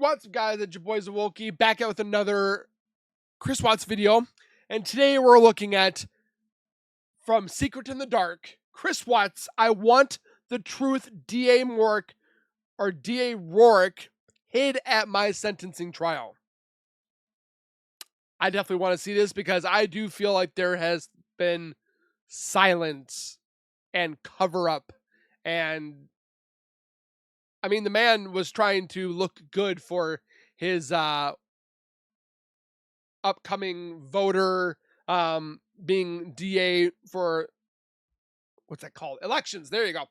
What's up, guys? It's your boy Zawolki back out with another Chris Watts video. And today we're looking at From Secret in the Dark. Chris Watts, I Want the Truth, D.A. Rourke hid at my sentencing trial. I definitely want to see this because I do feel like there has been silence and cover up. And I mean, the man was trying to look good for his upcoming voter being DA for what's that called? Elections. There you go.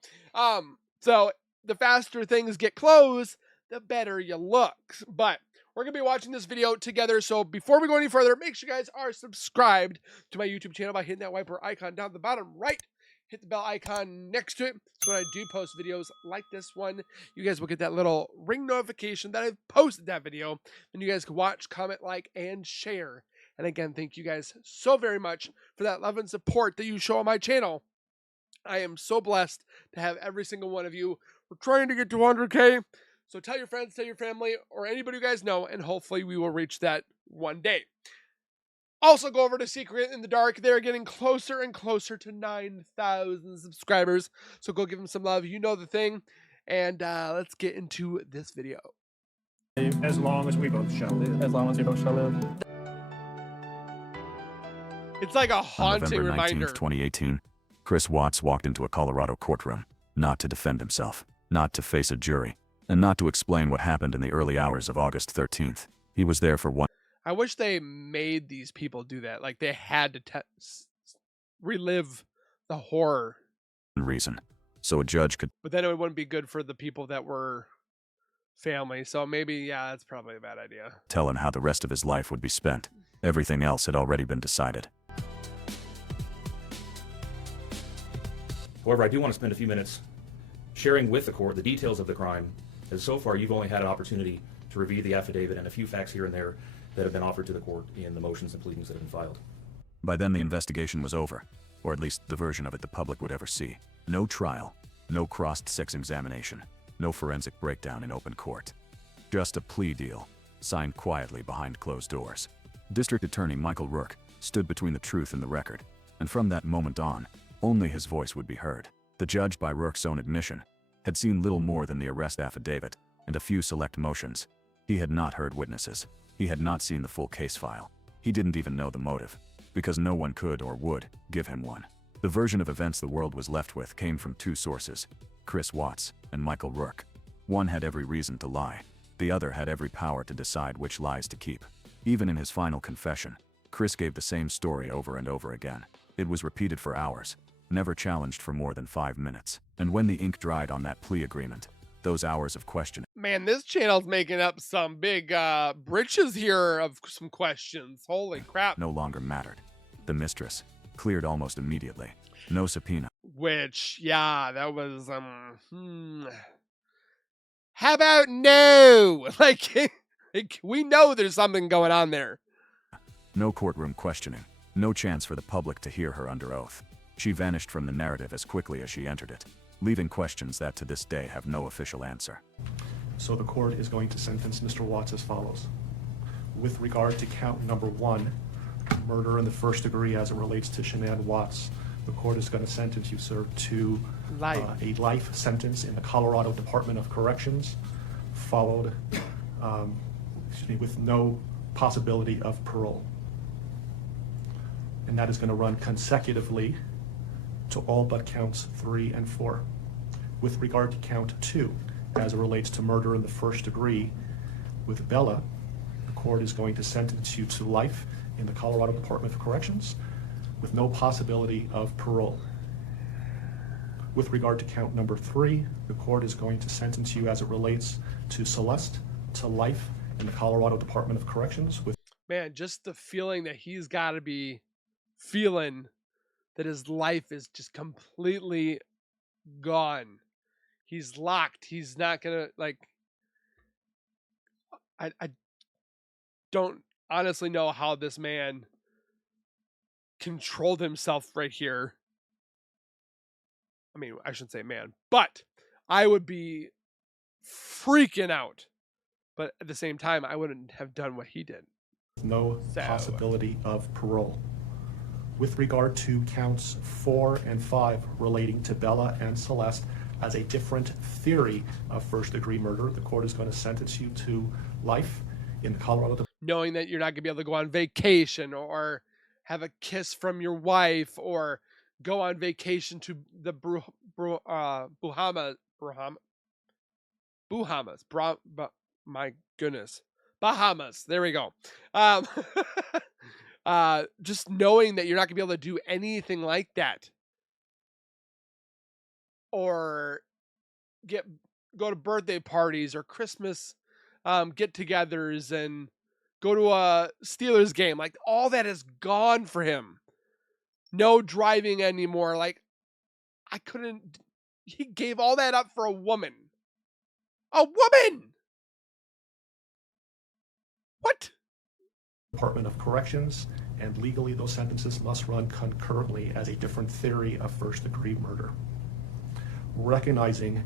So the faster things get closed, the better you look. But we're going to be watching this video together. So before we go any further, make sure you guys are subscribed to my YouTube channel by hitting that wiper icon down the bottom right. Hit the bell icon next to it. So when I do post videos like this one, you guys will get that little ring notification that I've posted that video. And you guys can watch, comment, like, and share. And again, thank you guys so very much for that love and support that you show on my channel. I am so blessed to have every single one of you. We're trying to get to 100K. So tell your friends, tell your family, or anybody you guys know, and hopefully we will reach that one day. Also, go over to Secret in the Dark. They're getting closer and closer to 9,000 subscribers. So go give them some love. You know the thing. And let's get into this video. As long as we both shall live. As long as we both shall live. It's like a haunting On November 19th, reminder. 2018, Chris Watts walked into a Colorado courtroom, not to defend himself, not to face a jury, and not to explain what happened in the early hours of August 13th. He was there for one I wish they made these people do that. Like they had to relive the horror. reason, so a judge could But then it wouldn't be good for the people that were family. So maybe, yeah, that's probably a bad idea. tell him how the rest of his life would be spent. Everything else had already been decided. However, I do want to spend a few minutes sharing with the court the details of the crime, as so far you've only had an opportunity to review the affidavit and a few facts here and there that have been offered to the court in the motions and pleadings that have been filed. By then the investigation was over, or at least the version of it the public would ever see. No trial, no cross-sex examination, no forensic breakdown in open court. Just a plea deal, signed quietly behind closed doors. District Attorney Michael Rourke stood between the truth and the record, and from that moment on, only his voice would be heard. The judge, by Rourke's own admission, had seen little more than the arrest affidavit and a few select motions. He had not heard witnesses. He had not seen the full case file. He didn't even know the motive, because no one could or would give him one. The version of events the world was left with came from two sources, Chris Watts and Michael Rourke. One had every reason to lie. The other had every power to decide which lies to keep. Even in his final confession, Chris gave the same story over and over again. It was repeated for hours, never challenged for more than 5 minutes. And when the ink dried on that plea agreement, those hours of questioning Man, this channel's making up some big britches here of some questions. Holy crap. no longer mattered. The mistress cleared almost immediately. No subpoena. Which, yeah, that was, How about no? Like, we know there's something going on there. No courtroom questioning. No chance for the public to hear her under oath. She vanished from the narrative as quickly as she entered it, leaving questions that to this day have no official answer. So the court is going to sentence Mr. Watts as follows. With regard to count number 1, murder in the first degree as it relates to Shanann Watts, the court is going to sentence you, sir, to a life sentence in the Colorado Department of Corrections, followed with no possibility of parole. And that is going to run consecutively to all but counts 3 and 4. With regard to count 2, as it relates to murder in the first degree with Bella, the court is going to sentence you to life in the Colorado Department of Corrections with no possibility of parole. With regard to count number 3, the court is going to sentence you as it relates to Celeste to life in the Colorado Department of Corrections with Man, just the feeling that he's got to be feeling that his life is just completely gone. He's locked. He's not going to, like, I don't honestly know how this man controlled himself right here. I mean, I shouldn't say man, but I would be freaking out But at the same time, I wouldn't have done what he did. No So- possibility of parole. With regard to counts 4 and 5 relating to Bella and Celeste as a different theory of first-degree murder, the court is going to sentence you to life in the Colorado. Knowing that you're not gonna be able to go on vacation or have a kiss from your wife or go on vacation to the my goodness, Bahamas. There we go. Just knowing that you're not gonna be able to do anything like that, or go to birthday parties or Christmas get-togethers and go to a Steelers game. Like, all that is gone for him. No driving anymore. Like, I couldn't. He gave all that up for a woman. A woman. What? Department of Corrections, and legally those sentences must run concurrently as a different theory of first-degree murder. Recognizing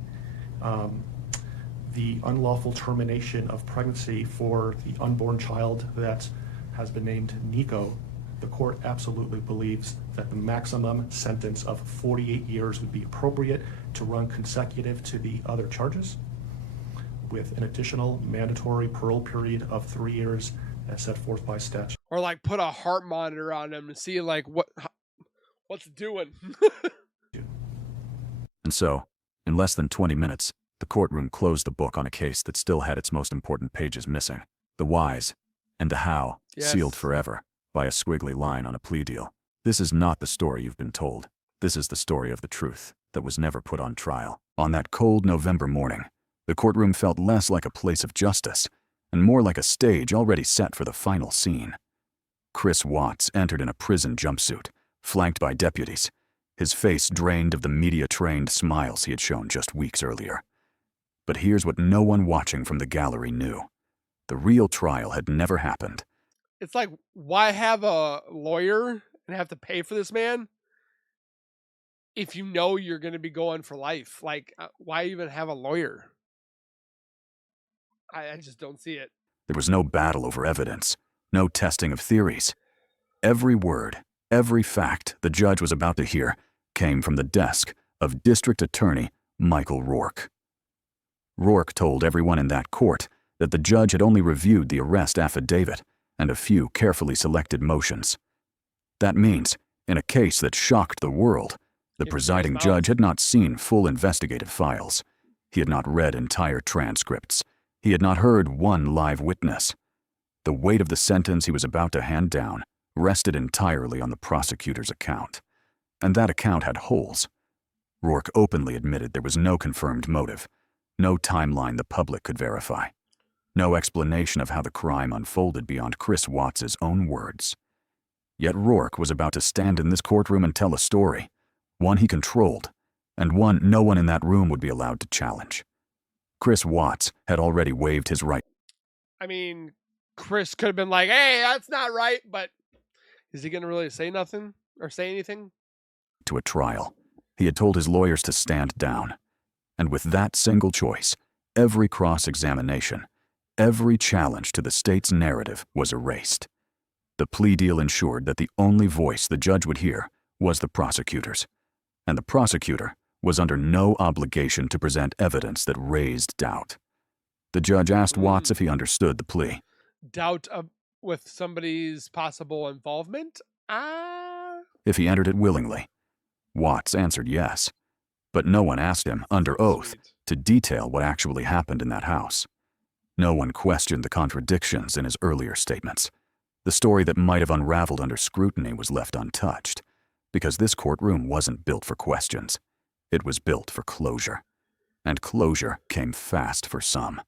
the unlawful termination of pregnancy for the unborn child that has been named Nico, the court absolutely believes that the maximum sentence of 48 years would be appropriate to run consecutive to the other charges, with an additional mandatory parole period of 3 years as set forth by statute. Or like put a heart monitor on him and see like what's it doing. And so, in less than 20 minutes, the courtroom closed the book on a case that still had its most important pages missing. The whys and the how, Yes. sealed forever by a squiggly line on a plea deal. This is not the story you've been told. This is the story of the truth that was never put on trial. On that cold November morning, the courtroom felt less like a place of justice and more like a stage already set for the final scene. Chris Watts entered in a prison jumpsuit, flanked by deputies, his face drained of the media-trained smiles he had shown just weeks earlier. But here's what no one watching from the gallery knew. The real trial had never happened. It's like, why have a lawyer and have to pay for this man if you know you're going to be going for life? Like, why even have a lawyer? I just don't see it. There was no battle over evidence, no testing of theories. Every word, every fact the judge was about to hear came from the desk of District Attorney Michael Rourke. Rourke told everyone in that court that the judge had only reviewed the arrest affidavit and a few carefully selected motions. That means, in a case that shocked the world, the presiding judge had not seen full investigative files. He had not read entire transcripts. He had not heard one live witness. The weight of the sentence he was about to hand down rested entirely on the prosecutor's account. And that account had holes. Rourke openly admitted there was no confirmed motive, no timeline the public could verify, no explanation of how the crime unfolded beyond Chris Watts' own words. Yet Rourke was about to stand in this courtroom and tell a story, one he controlled, and one no one in that room would be allowed to challenge. Chris Watts had already waived his right. I mean, Chris could have been like, hey, that's not right, but is he going to really say nothing or say anything? To a trial. He had told his lawyers to stand down. And with that single choice, every cross-examination, every challenge to the state's narrative was erased. The plea deal ensured that the only voice the judge would hear was the prosecutor's. And the prosecutor was under no obligation to present evidence that raised doubt. The judge asked Watts if he understood the plea. Doubt with somebody's possible involvement? If he entered it willingly. Watts answered yes, but no one asked him, under oath, Sweet. to detail what actually happened in that house. No one questioned the contradictions in his earlier statements. The story that might have unraveled under scrutiny was left untouched, because this courtroom wasn't built for questions. It was built for closure. And closure came fast for some.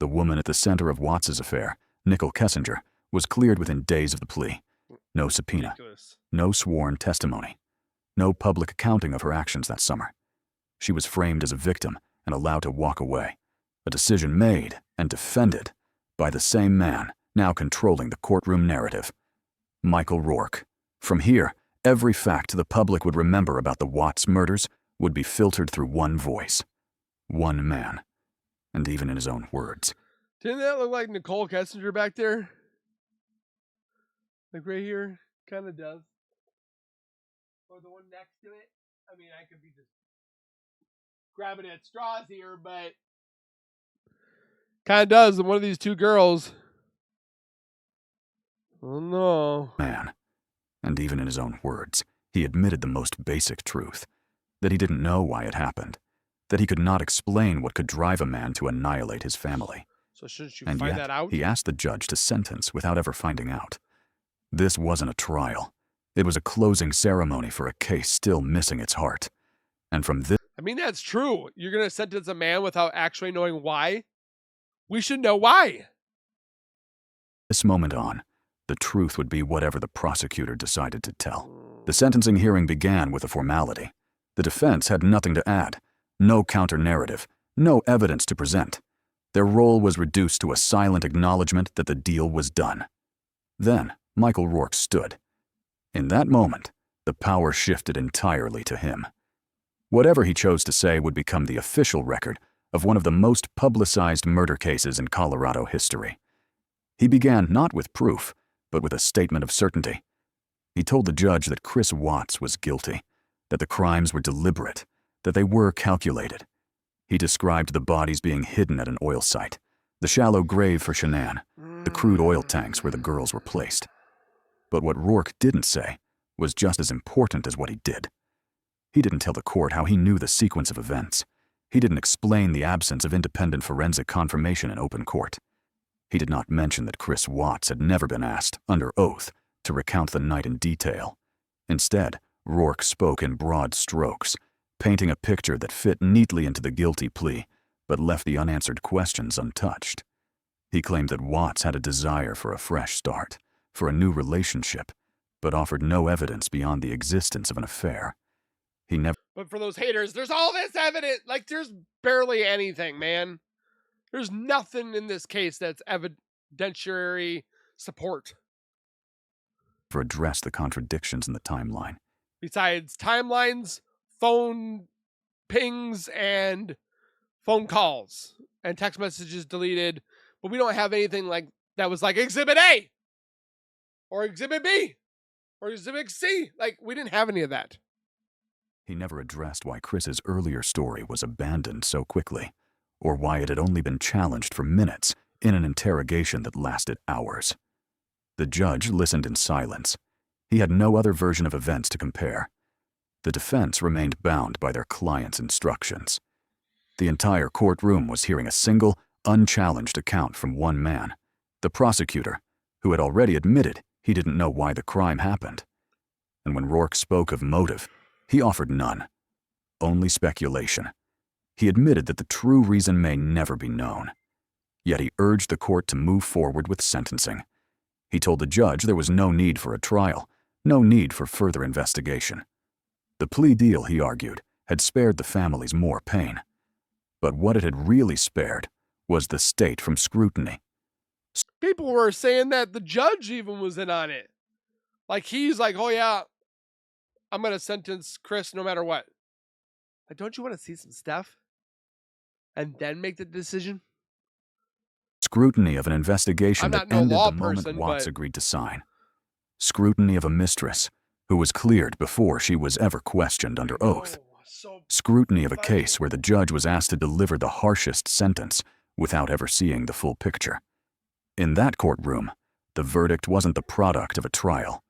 The woman at the center of Watts' affair, Nicole Kessinger, was cleared within days of the plea. No subpoena, Ridiculous. no sworn testimony, no public accounting of her actions that summer. She was framed as a victim and allowed to walk away, a decision made and defended by the same man now controlling the courtroom narrative, Michael Rourke. From here, every fact the public would remember about the Watts murders would be filtered through one voice, one man, and even in his own words, Didn't that look like Nicole Kessinger back there? Like right here? Kind of does. Or the one next to it. I mean, I could be just grabbing at straws here, but kind of does. One of these two girls. Oh no. Man. And even in his own words, he admitted the most basic truth, that he didn't know why it happened, that he could not explain what could drive a man to annihilate his family. So shouldn't you And find yet, that out? he asked the judge to sentence without ever finding out. This wasn't a trial. It was a closing ceremony for a case still missing its heart. And from this I mean, that's true. You're going to sentence a man without actually knowing why? We should know why. moment on, the truth would be whatever the prosecutor decided to tell. The sentencing hearing began with a formality. The defense had nothing to add, no counter-narrative, no evidence to present. Their role was reduced to a silent acknowledgement that the deal was done. Then, Michael Rourke stood. In that moment, the power shifted entirely to him. Whatever he chose to say would become the official record of one of the most publicized murder cases in Colorado history. He began not with proof, but with a statement of certainty. He told the judge that Chris Watts was guilty, that the crimes were deliberate, that they were calculated. He described the bodies being hidden at an oil site, the shallow grave for Shanann, the crude oil tanks where the girls were placed. But what Rourke didn't say was just as important as what he did. He didn't tell the court how he knew the sequence of events. He didn't explain the absence of independent forensic confirmation in open court. He did not mention that Chris Watts had never been asked, under oath, to recount the night in detail. Instead, Rourke spoke in broad strokes, painting a picture that fit neatly into the guilty plea, but left the unanswered questions untouched. He claimed that Watts had a desire for a fresh start, for a new relationship, but offered no evidence beyond the existence of an affair. He never... But for those haters, there's all this evidence. Like, there's barely anything, man. There's nothing in this case that's evidentiary support. ...for address the contradictions in the timeline. Besides timelines, phone pings, and phone calls, and text messages deleted. But we don't have anything like that was like Exhibit A, or Exhibit B, or Exhibit C. Like, we didn't have any of that. He never addressed why Chris's earlier story was abandoned so quickly, or why it had only been challenged for minutes in an interrogation that lasted hours. The judge listened in silence. He had no other version of events to compare. The defense remained bound by their client's instructions. The entire courtroom was hearing a single, unchallenged account from one man, the prosecutor, who had already admitted he didn't know why the crime happened. And when Rourke spoke of motive, he offered none, only speculation. He admitted that the true reason may never be known. Yet he urged the court to move forward with sentencing. He told the judge there was no need for a trial, no need for further investigation. The plea deal, he argued, had spared the families more pain. But what it had really spared was the state from scrutiny. People were saying that the judge even was in on it. Like, he's like, oh yeah, I'm going to sentence Chris no matter what. Like, don't you want to see some stuff? And then make the decision? Scrutiny of an investigation that ended the moment person, Watts but... agreed to sign. Scrutiny of a mistress who was cleared before she was ever questioned under oath. Scrutiny of a case where the judge was asked to deliver the harshest sentence without ever seeing the full picture. In that courtroom, the verdict wasn't the product of a trial.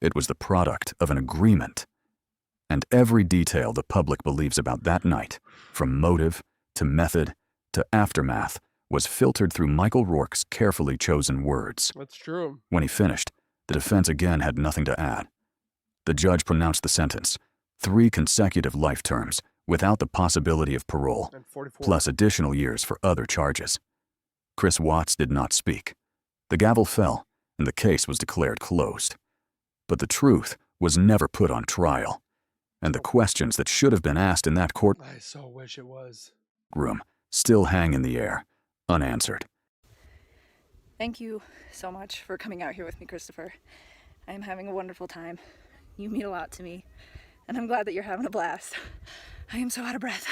It was the product of an agreement. And every detail the public believes about that night, from motive to method to aftermath, was filtered through Michael Rourke's carefully chosen words. That's true. When he finished, the defense again had nothing to add. The judge pronounced the sentence, 3 consecutive life terms, without the possibility of parole, plus additional years for other charges. Chris Watts did not speak. The gavel fell, and the case was declared closed. But the truth was never put on trial, and the questions that should have been asked in that courtroom I so wish it was. Still hang in the air, unanswered. Thank you so much for coming out here with me, Christopher. I am having a wonderful time. You mean a lot to me, and I'm glad that you're having a blast. I am so out of breath.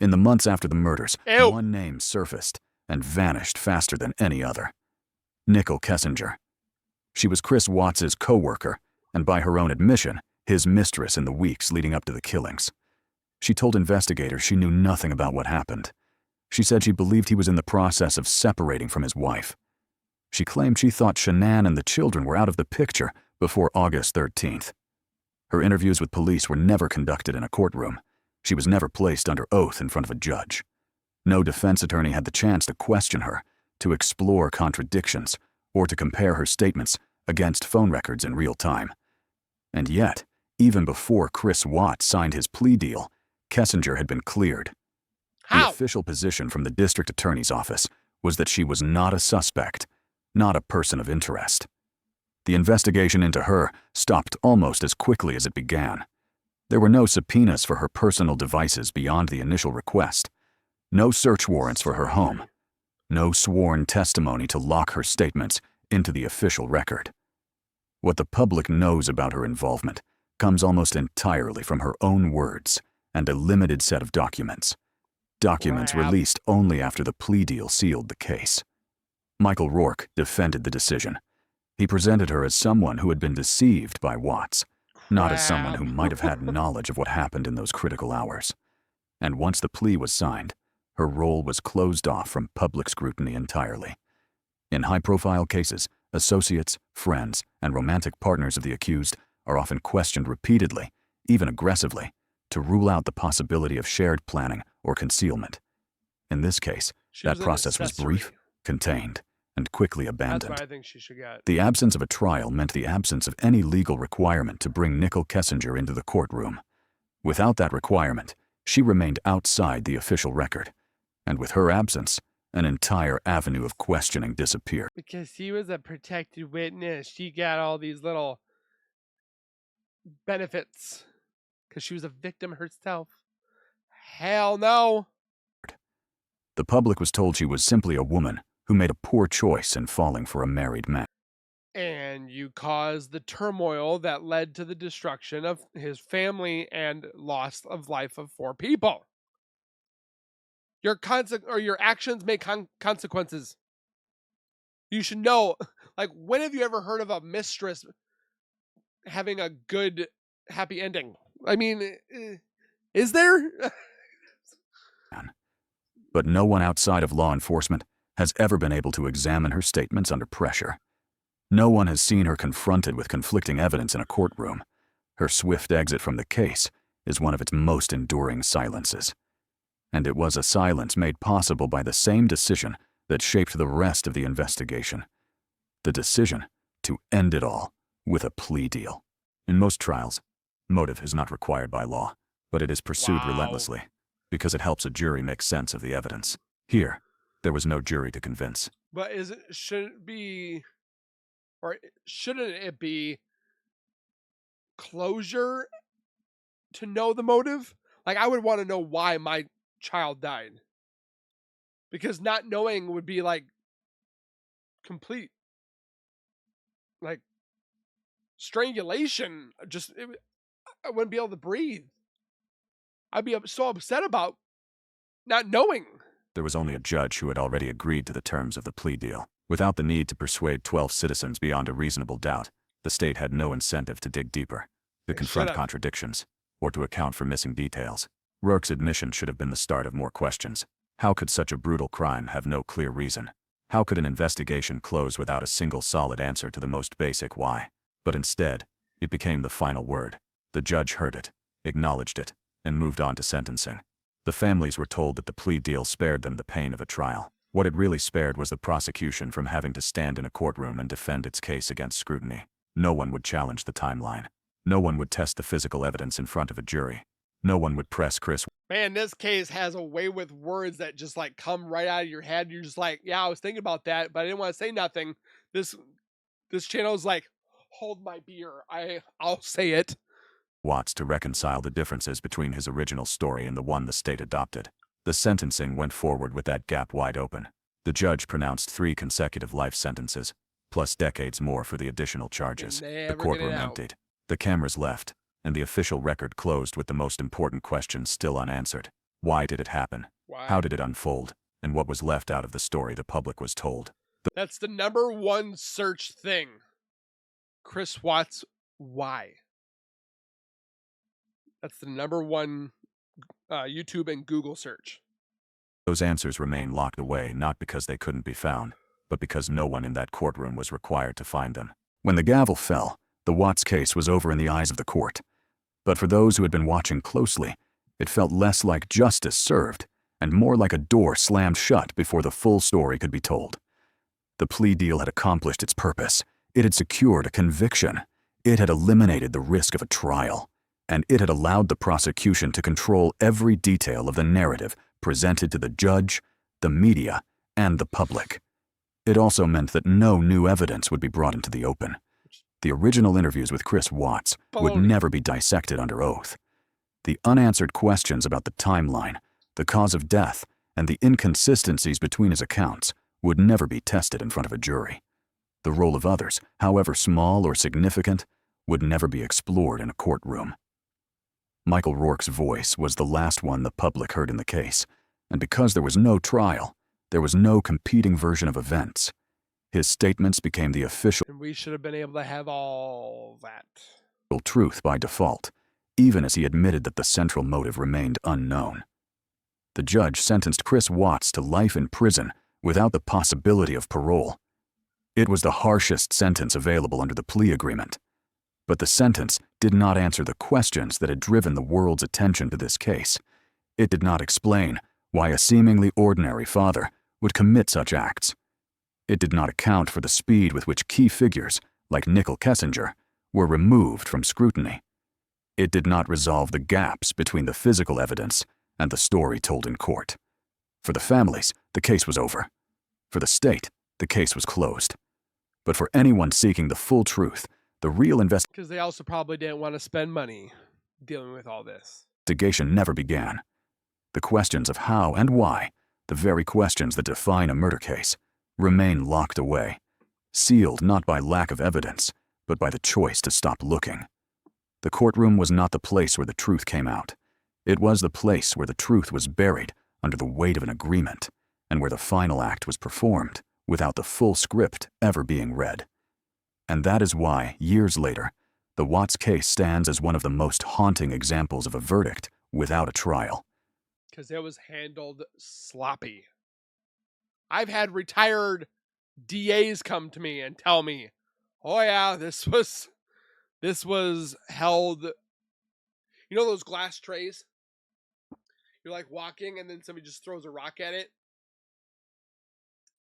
In the months after the murders, Ew. one name surfaced, and vanished faster than any other. Nicole Kessinger. She was Chris Watts' co-worker, and by her own admission, his mistress in the weeks leading up to the killings. She told investigators she knew nothing about what happened. She said she believed he was in the process of separating from his wife. She claimed she thought Shanann and the children were out of the picture before August 13th. Her interviews with police were never conducted in a courtroom. She was never placed under oath in front of a judge. No defense attorney had the chance to question her, to explore contradictions, or to compare her statements against phone records in real time. And yet, even before Chris Watts signed his plea deal, Kessinger had been cleared. The How? official position from the district attorney's office was that she was not a suspect, not a person of interest. The investigation into her stopped almost as quickly as it began. There were no subpoenas for her personal devices beyond the initial request, no search warrants for her home, no sworn testimony to lock her statements into the official record. What the public knows about her involvement comes almost entirely from her own words and a limited set of documents. Documents Crap. released only after the plea deal sealed the case. Michael Rourke defended the decision. He presented her as someone who had been deceived by Watts, not as someone who Crap. might have had knowledge of what happened in those critical hours. And once the plea was signed, her role was closed off from public scrutiny entirely. In high-profile cases, associates, friends, and romantic partners of the accused are often questioned repeatedly, even aggressively, to rule out the possibility of shared planning or concealment. In this case, She that was an process was brief, accessory. contained, and quickly That's abandoned. what I think she should get. The absence of a trial meant the absence of any legal requirement to bring Nicole Kessinger into the courtroom. Without that requirement, she remained outside the official record, and with her absence, an entire avenue of questioning disappeared. Because she was a protected witness. She got all these little benefits. Because she was a victim herself. Hell no. The public was told she was simply a woman who made a poor choice in falling for a married man. And you caused the turmoil that led to the destruction of his family and loss of life of 4 people. Your actions make consequences. You should know. Like, when have you ever heard of a mistress having a good, happy ending? I mean, is there? But no one outside of law enforcement has ever been able to examine her statements under pressure. No one has seen her confronted with conflicting evidence in a courtroom. Her swift exit from the case is one of its most enduring silences. And it was a silence made possible by the same decision that shaped the rest of the investigation. The decision to end it all with a plea deal. In most trials, motive is not required by law, but it is pursued Wow. relentlessly because it helps a jury make sense of the evidence. Here, there was no jury to convince. But shouldn't it be closure to know the motive? Like, I would want to know why my child died. Because not knowing would be like complete, like, strangulation. I wouldn't be able to breathe. I'd be so upset about not knowing. There was only a judge who had already agreed to the terms of the plea deal. Without the need to persuade 12 citizens beyond a reasonable doubt, the state had no incentive to dig deeper, to They confront should've. contradictions, or to account for missing details. Rourke's admission should have been the start of more questions. How could such a brutal crime have no clear reason? How could an investigation close without a single solid answer to the most basic why? But instead, it became the final word. The judge heard it, acknowledged it, and moved on to sentencing. The families were told that the plea deal spared them the pain of a trial. What it really spared was the prosecution from having to stand in a courtroom and defend its case against scrutiny. No one would challenge the timeline. No one would test the physical evidence in front of a jury. No one would press Chris. Man, this case has a way with words that just like come right out of your head. You're just like, yeah, I was thinking about that, but I didn't want to say nothing. This channel's like, hold my beer. I'll say it. Watts to reconcile the differences between his original story and the one the state adopted. The sentencing went forward with that gap wide open. The judge pronounced 3 consecutive life sentences, plus decades more for the additional charges. You'll The never get courtroom it out. emptied. The cameras left, and the official record closed with the most important questions still unanswered. Why did it happen? Why? How did it unfold? and what was left out of the story the public was told. That's the #1 search thing. Chris Watts, why? That's the #1 YouTube and Google search. Those answers remain locked away not because they couldn't be found, but because no one in that courtroom was required to find them. When the gavel fell, the Watts case was over in the eyes of the court. But for those who had been watching closely, it felt less like justice served and more like a door slammed shut before the full story could be told. The plea deal had accomplished its purpose. It had secured a conviction. It had eliminated the risk of a trial. And it had allowed the prosecution to control every detail of the narrative presented to the judge, the media, and the public. It also meant that no new evidence would be brought into the open. The original interviews with Chris Watts would never be dissected under oath. The unanswered questions about the timeline, the cause of death, and the inconsistencies between his accounts would never be tested in front of a jury. The role of others, however small or significant, would never be explored in a courtroom. Michael Rourke's voice was the last one the public heard in the case, and because there was no trial, there was no competing version of events. His statements became the official And we should have been able to have all that. truth by default, even as he admitted that the central motive remained unknown. The judge sentenced Chris Watts to life in prison without the possibility of parole. It was the harshest sentence available under the plea agreement. But the sentence did not answer the questions that had driven the world's attention to this case. It did not explain why a seemingly ordinary father would commit such acts. It did not account for the speed with which key figures, like Nickel Kessinger, were removed from scrutiny. It did not resolve the gaps between the physical evidence and the story told in court. For the families, the case was over. For the state, the case was closed. But for anyone seeking the full truth, the real Because they also probably didn't want to spend money dealing with all this. investigation never began. The questions of how and why, the very questions that define a murder case, remain locked away, sealed not by lack of evidence, but by the choice to stop looking. The courtroom was not the place where the truth came out. It was the place where the truth was buried under the weight of an agreement, and where the final act was performed without the full script ever being read. And that is why, years later, the Watts case stands as one of the most haunting examples of a verdict without a trial. Because it was handled sloppy. I've had retired DAs come to me and tell me, oh yeah, this was held, you know those glass trays? You're like walking and then somebody just throws a rock at it?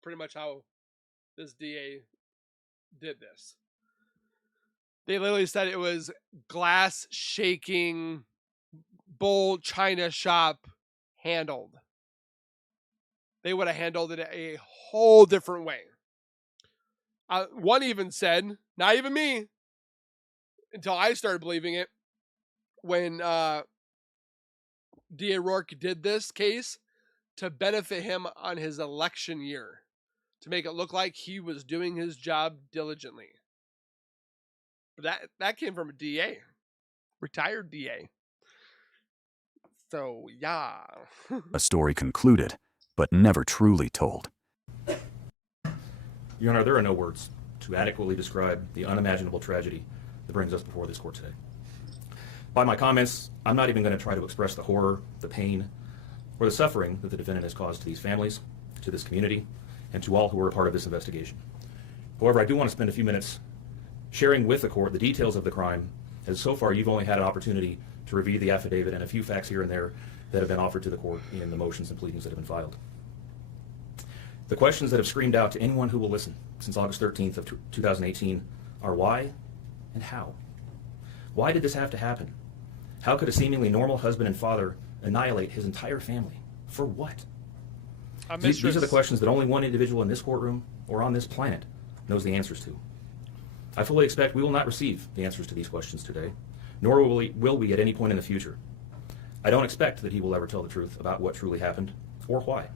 Pretty much how this DA did this. They literally said it was glass shaking, bowl china shop handled. They would have handled it a whole different way. One even said, not even me, until I started believing it, when D.A. Rourke did this case to benefit him on his election year, to make it look like he was doing his job diligently. But that came from a DA, retired DA. So, yeah. A story concluded, but never truly told. Your Honor, there are no words to adequately describe the unimaginable tragedy that brings us before this court today. By my comments, I'm not even going to try to express the horror, the pain, or the suffering that the defendant has caused to these families, to this community, and to all who were a part of this investigation. However, I do want to spend a few minutes sharing with the court the details of the crime, as so far you've only had an opportunity to review the affidavit and a few facts here and there that have been offered to the court in the motions and pleadings that have been filed. The questions that have screamed out to anyone who will listen since August 13th of 2018 are why and how. Why did this have to happen? How could a seemingly normal husband and father annihilate his entire family? For what? These are the questions that only one individual in this courtroom or on this planet knows the answers to. I fully expect we will not receive the answers to these questions today, nor will we at any point in the future. I don't expect that he will ever tell the truth about what truly happened or why.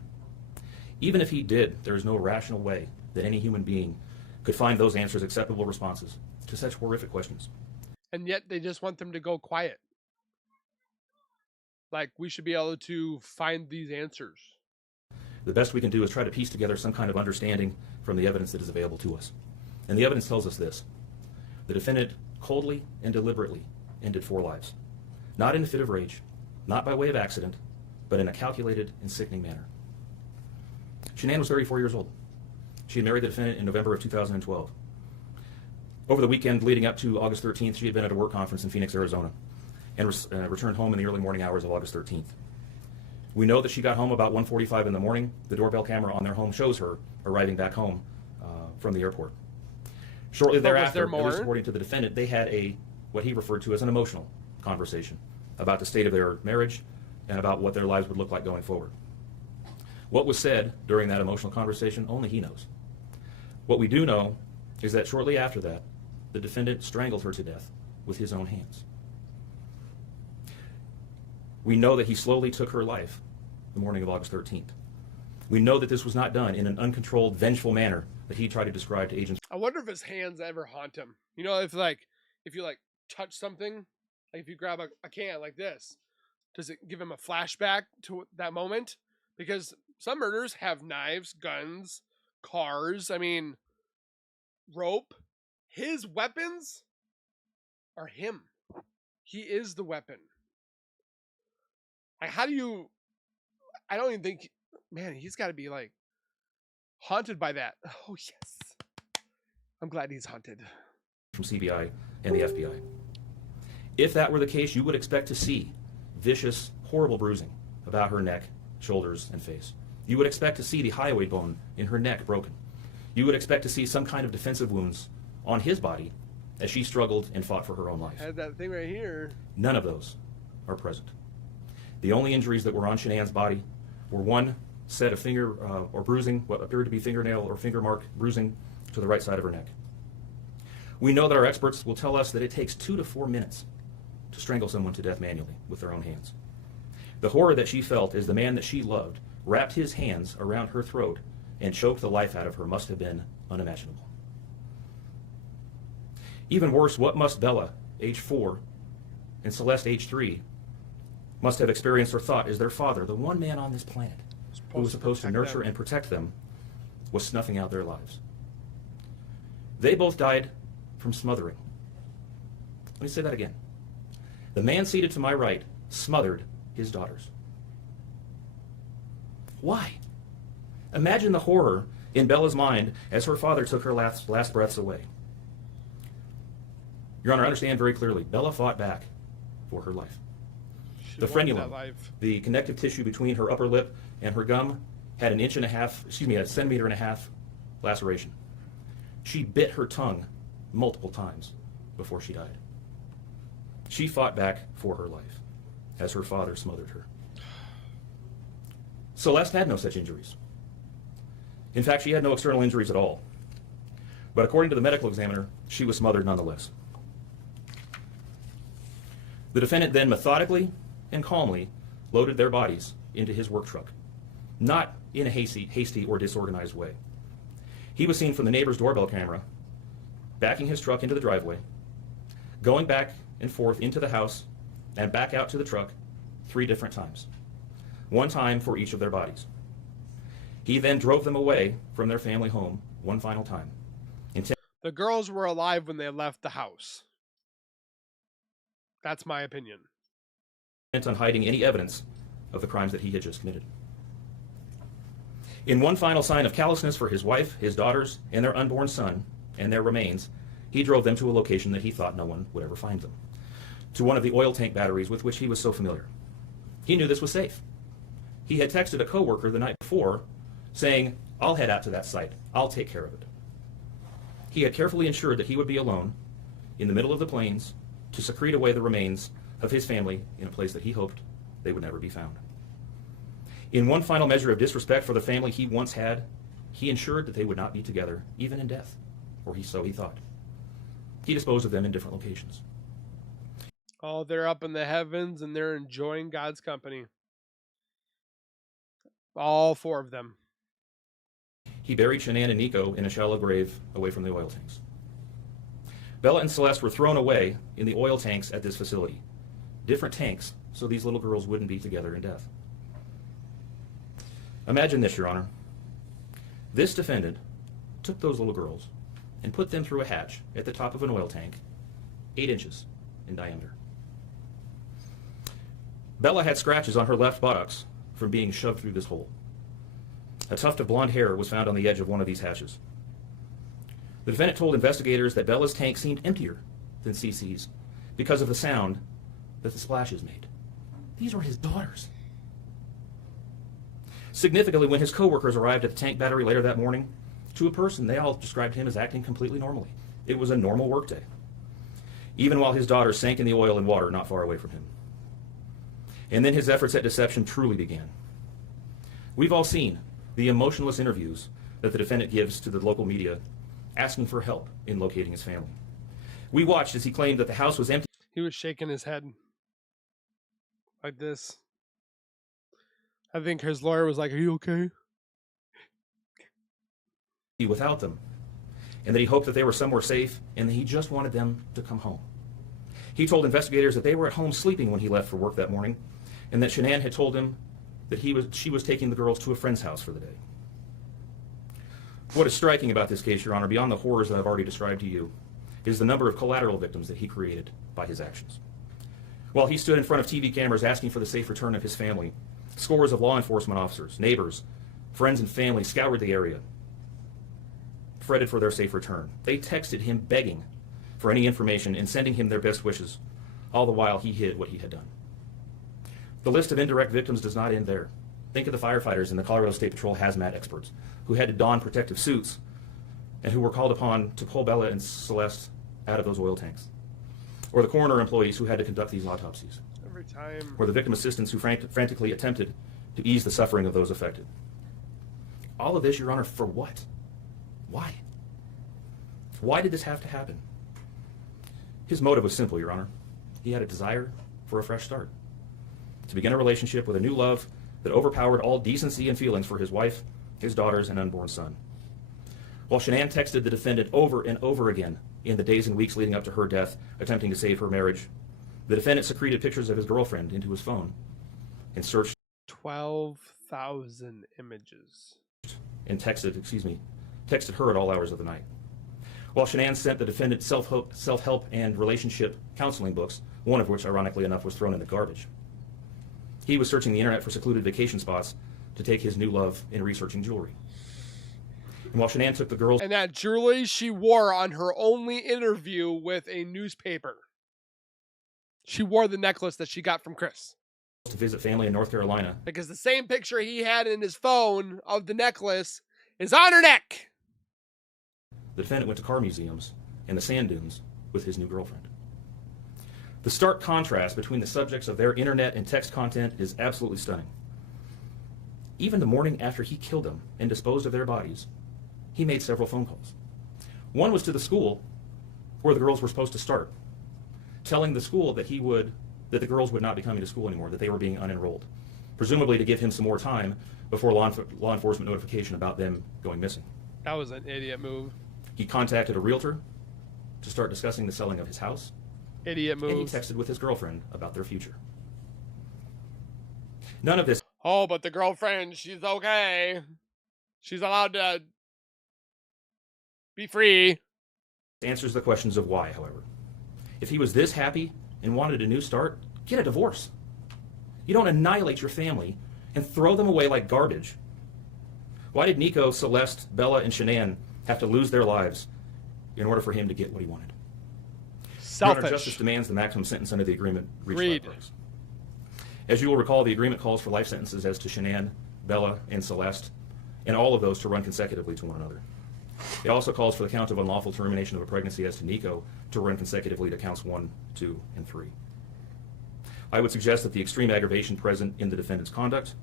Even if he did, there is no rational way that any human being could find those answers acceptable responses to such horrific questions. And yet they just want them to go quiet. Like, we should be able to find these answers. the best we can do is try to piece together some kind of understanding from the evidence that is available to us. And the evidence tells us this. The defendant coldly and deliberately ended 4 lives. Not in a fit of rage, not by way of accident, but in a calculated and sickening manner. Shanann was 34 years old. She had married the defendant in November of 2012. Over the weekend leading up to August 13th, she had been at a work conference in Phoenix, Arizona, and returned home in the early morning hours of August 13th. We know that she got home about 1:45 in the morning. The doorbell camera on their home shows her arriving back home from the airport. Shortly thereafter, at least according to the defendant, they had what he referred to as an emotional conversation about the state of their marriage and about what their lives would look like going forward. What was said during that emotional conversation, only he knows. What we do know is that shortly after that, the defendant strangled her to death with his own hands. We know that he slowly took her life the morning of August 13th. We know that this was not done in an uncontrolled, vengeful manner that he tried to describe to agents. I wonder if his hands ever haunt him. You know, if you touch something, like if you grab a can like this, does it give him a flashback to that moment? Because some murders have knives, guns, cars, rope. His weapons are him. He is the weapon. I don't even think, man, he's got to be haunted by that. Oh, yes. I'm glad he's haunted. From CBI and the FBI. If that were the case, you would expect to see vicious, horrible bruising about her neck, shoulders, and face. You would expect to see the hyoid bone in her neck broken. You would expect to see some kind of defensive wounds on his body as she struggled and fought for her own life. I had that thing right here. None of those are present. The only injuries that were on Shanann's body were one set of finger or bruising, what appeared to be fingernail or finger mark bruising to the right side of her neck. We know that our experts will tell us that it takes 2 to 4 minutes to strangle someone to death manually with their own hands. The horror that she felt as the man that she loved wrapped his hands around her throat and choked the life out of her must have been unimaginable. Even worse, what must Bella, age 4, and Celeste, age 3, must have experienced or thought is their father, the one man on this planet who was supposed to nurture and protect them, was snuffing out their lives. They both died from smothering. Let me say that again. The man seated to my right smothered his daughters. Why? Imagine the horror in Bella's mind as her father took her last breaths away. Your Honor, understand very clearly, Bella fought back for her life. The frenulum, the connective tissue between her upper lip and her gum, had a centimeter and a half laceration. She bit her tongue multiple times before she died. She fought back for her life as her father smothered her. Celeste had no such injuries. In fact, she had no external injuries at all. But according to the medical examiner, she was smothered nonetheless. The defendant then methodically and calmly loaded their bodies into his work truck, not in a hasty or disorganized way. He was seen from the neighbor's doorbell camera backing his truck into the driveway, going back and forth into the house and back out to the truck 3 different times, 1 time for each of their bodies. He then drove them away from their family home 1 final time. The girls were alive when they left the house. That's my opinion. On hiding any evidence of the crimes that he had just committed. In 1 final sign of callousness for his wife, his daughters, and their unborn son, and their remains, he drove them to a location that he thought no one would ever find them, to one of the oil tank batteries with which he was so familiar. He knew this was safe. He had texted a coworker the night before saying, "I'll head out to that site. I'll take care of it." He had carefully ensured that he would be alone in the middle of the plains to secrete away the remains of his family in a place that he hoped they would never be found. In 1 final measure of disrespect for the family he once had, he ensured that they would not be together, even in death, or so he thought. He disposed of them in different locations. Oh, they're up in the heavens and they're enjoying God's company. All 4 of them. He buried Shanann and Nico in a shallow grave away from the oil tanks. Bella and Celeste were thrown away in the oil tanks at this facility. Different tanks, so these little girls wouldn't be together in death. Imagine this, Your Honor. This defendant took those little girls and put them through a hatch at the top of an oil tank, 8 inches in diameter. Bella had scratches on her left buttocks from being shoved through this hole. A tuft of blonde hair was found on the edge of one of these hatches. The defendant told investigators that Bella's tank seemed emptier than CC's because of the sound that the splashes made. These were his daughters. Significantly, when his co-workers arrived at the tank battery later that morning, to a person, they all described him as acting completely normally. It was a normal workday, even while his daughters sank in the oil and water not far away from him. And then his efforts at deception truly began. We've all seen the emotionless interviews that the defendant gives to the local media asking for help in locating his family. We watched as he claimed that the house was empty. He was shaking his head like this. I think his lawyer was like, "Are you okay?" Without them, and that he hoped that they were somewhere safe, and that he just wanted them to come home. He told investigators that they were at home sleeping when he left for work that morning, and that Shanann had told him that she was taking the girls to a friend's house for the day. What is striking about this case, Your Honor, beyond the horrors that I've already described to you, is the number of collateral victims that he created by his actions. While he stood in front of TV cameras asking for the safe return of his family, scores of law enforcement officers, neighbors, friends, and family scoured the area, fretted for their safe return. They texted him begging for any information and sending him their best wishes, all the while he hid what he had done. The list of indirect victims does not end there. Think of the firefighters and the Colorado State Patrol hazmat experts who had to don protective suits and who were called upon to pull Bella and Celeste out of those oil tanks. Or the coroner employees who had to conduct these autopsies. Every time. Or the victim assistants who frantically attempted to ease the suffering of those affected. All of this, Your Honor, for what? Why? Why did this have to happen? His motive was simple, Your Honor. He had a desire for a fresh start, to begin a relationship with a new love that overpowered all decency and feelings for his wife, his daughters, and unborn son. While Shanann texted the defendant over and over again in the days and weeks leading up to her death, attempting to save her marriage, the defendant secreted pictures of his girlfriend into his phone and searched 12,000 images. And texted her at all hours of the night. While Shanann sent the defendant self-help and relationship counseling books, one of which, ironically enough, was thrown in the garbage. He was searching the internet for secluded vacation spots to take his new love in researching jewelry. And while Shanann took the girls... And that jewelry she wore on her only interview with a newspaper. She wore the necklace that she got from Chris. ...to visit family in North Carolina. Because the same picture he had in his phone of the necklace is on her neck. The defendant went to car museums and the sand dunes with his new girlfriend. The stark contrast between the subjects of their internet and text content is absolutely stunning. Even the morning after he killed them and disposed of their bodies, he made several phone calls. One was to the school where the girls were supposed to start, telling the school that the girls would not be coming to school anymore, that they were being unenrolled, presumably to give him some more time before law enforcement notification about them going missing. That was an idiot move. He contacted a realtor to start discussing the selling of his house. Idiot move. And he texted with his girlfriend about their future. None of this... Oh, but the girlfriend, she's okay. She's allowed to be free. Answers the questions of why, however. If he was this happy and wanted a new start, get a divorce. You don't annihilate your family and throw them away like garbage. Why did Nico, Celeste, Bella, and Shanann have to lose their lives in order for him to get what he wanted? Selfish. Your Honor, justice demands the maximum sentence under the agreement reached by Agreed. the parties. As you will recall, the agreement calls for life sentences as to Shanann, Bella, and Celeste, and all of those to run consecutively to one another. It also calls for the count of unlawful termination of a pregnancy as to Nico to run consecutively to counts 1, 2, and 3. I would suggest that the extreme aggravation present in the defendant's conduct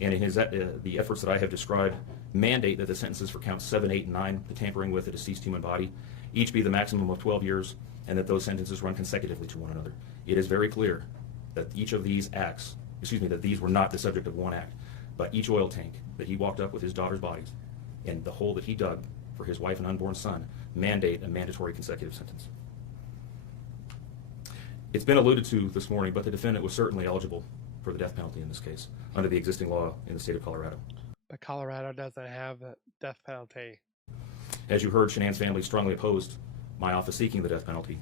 and in the efforts that I have described mandate that the sentences for counts 7, 8, and 9, the tampering with a deceased human body, each be the maximum of 12 years, and that those sentences run consecutively to one another. It is very clear that each of these acts, that these were not the subject of one act, but each oil tank that he walked up with his daughter's bodies and the hole that he dug for his wife and unborn son mandate a mandatory consecutive sentence. It's been alluded to this morning, but the defendant was certainly eligible for the death penalty in this case under the existing law in the state of Colorado. But Colorado doesn't have a death penalty. As you heard, Shanann's family strongly opposed my office seeking the death penalty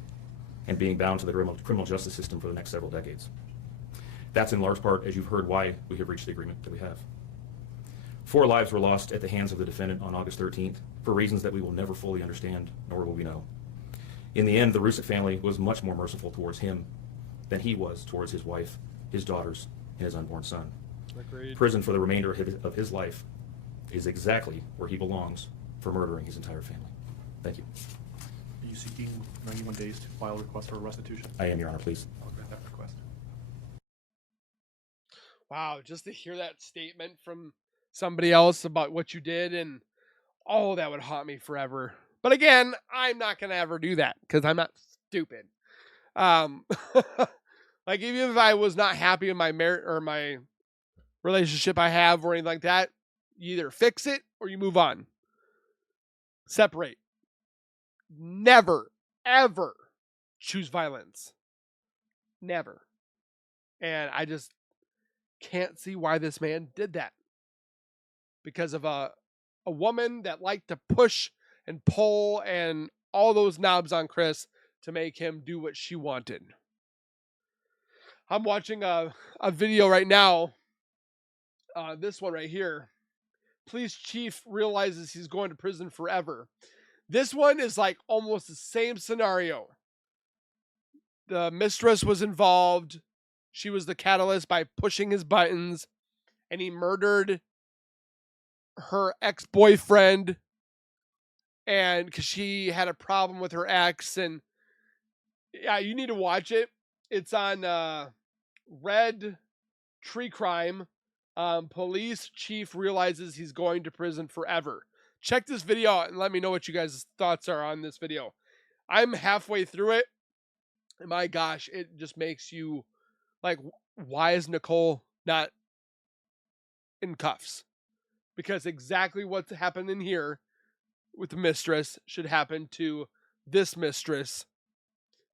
and being bound to the criminal justice system for the next several decades. That's in large part, as you've heard, why we have reached the agreement that we have. 4 lives were lost at the hands of the defendant on August 13th for reasons that we will never fully understand, nor will we know. In the end, the Rourke family was much more merciful towards him than he was towards his wife, his daughters, and his unborn son. Agreed. Prison for the remainder of his life is exactly where he belongs for murdering his entire family. Thank you. Are you seeking 91 days to file a request for restitution? I am, Your Honor, please. I'll grant that request. Wow, just to hear that statement from somebody else about what you did, and oh, that would haunt me forever. But again, I'm not gonna ever do that because I'm not stupid. Like, even if I was not happy with my marriage or my relationship I have or anything like that, you either fix it or you move on. Separate. Never, ever choose violence. Never. And I just can't see why this man did that. Because of a woman that liked to push and pull and all those knobs on Chris to make him do what she wanted. I'm watching a video right now. This one right here. Police chief realizes he's going to prison forever. This one is like almost the same scenario. The mistress was involved. She was the catalyst by pushing his buttons, and he murdered her ex-boyfriend, and because she had a problem with her ex. And yeah, you need to watch it. It's on Red Tree Crime. Police chief realizes he's going to prison forever. Check this video out and let me know what you guys' thoughts are on this video. I'm halfway through it, and my gosh, it just makes you like, why is Nicole not in cuffs? Because exactly what's happening here with the mistress should happen to this mistress.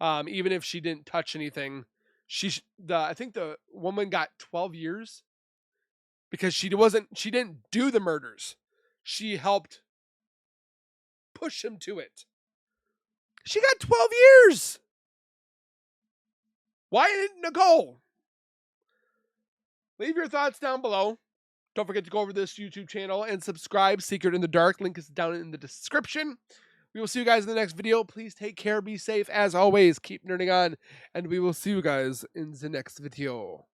Even if she didn't touch anything, I think the woman got 12 years because she didn't do the murders. She helped push him to it. She got 12 years. Why didn't Nicole? Leave your thoughts down below. Don't forget to go over to this YouTube channel and subscribe. Secret in the Dark. Link is down in the description. We will see you guys in the next video. Please take care. Be safe. As always, keep nerding on. And we will see you guys in the next video.